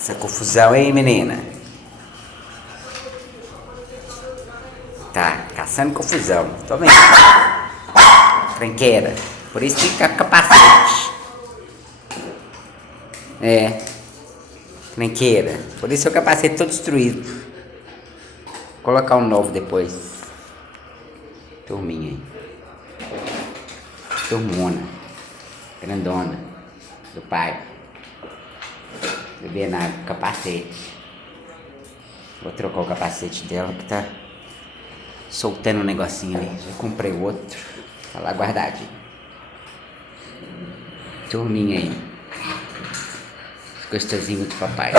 Essa confusão, hein, menina? Tá caçando confusão. Tô vendo. Tranqueira. Por isso fica capacete. É. Tranqueira. Por isso o capacete todo destruído. Vou colocar um novo depois. Turminha aí. Turmona. Grandona. Do pai. Bebendo água, capacete. Vou trocar o capacete dela que tá soltando um negocinho ali. Já comprei o outro. Tá lá guardadinho. Turminha aí. Gostosinho de papai.